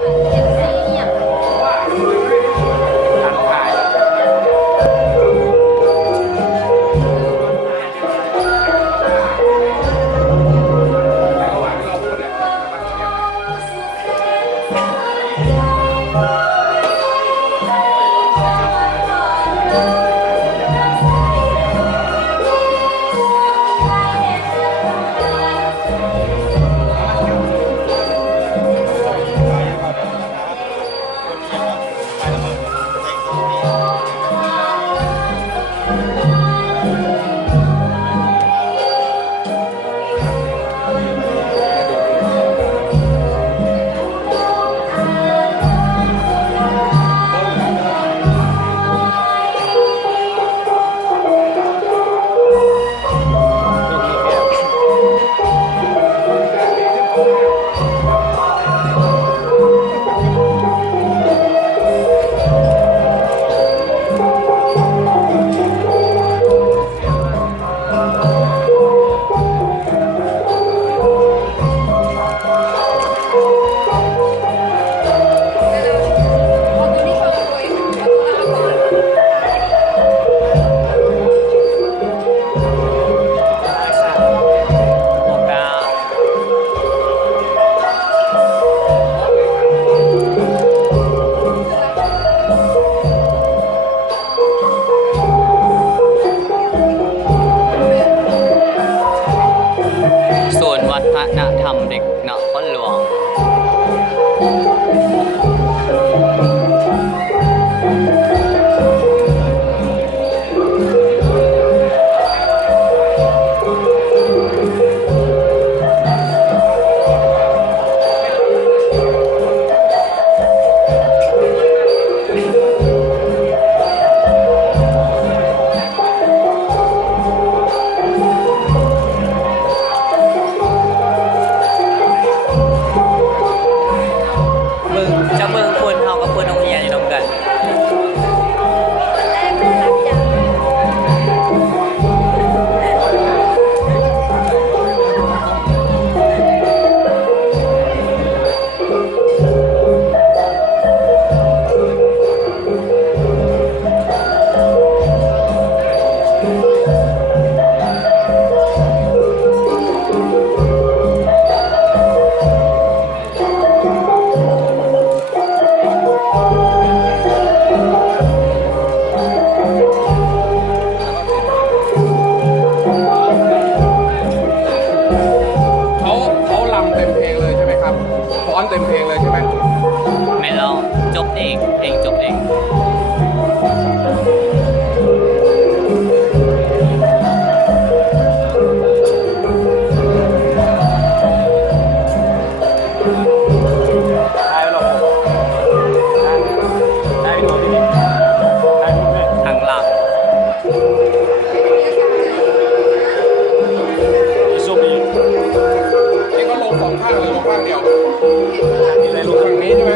ศูนย์วัฒนธรรมเด็กนครหลวงจะเบิ่งคนเขากับคนโรงเรียนอยู่ตรงกันเขารำเต็มเพลงเลยใช่ไหมครับฟ้อนเต็มเพลงเลยใช่ไหมไม่เราจบเองจบเองทางหลักนี่ก็ลงสองข้างเลยลงข้างเดียวนี่เลยลงข้างนี้ใช่ไหม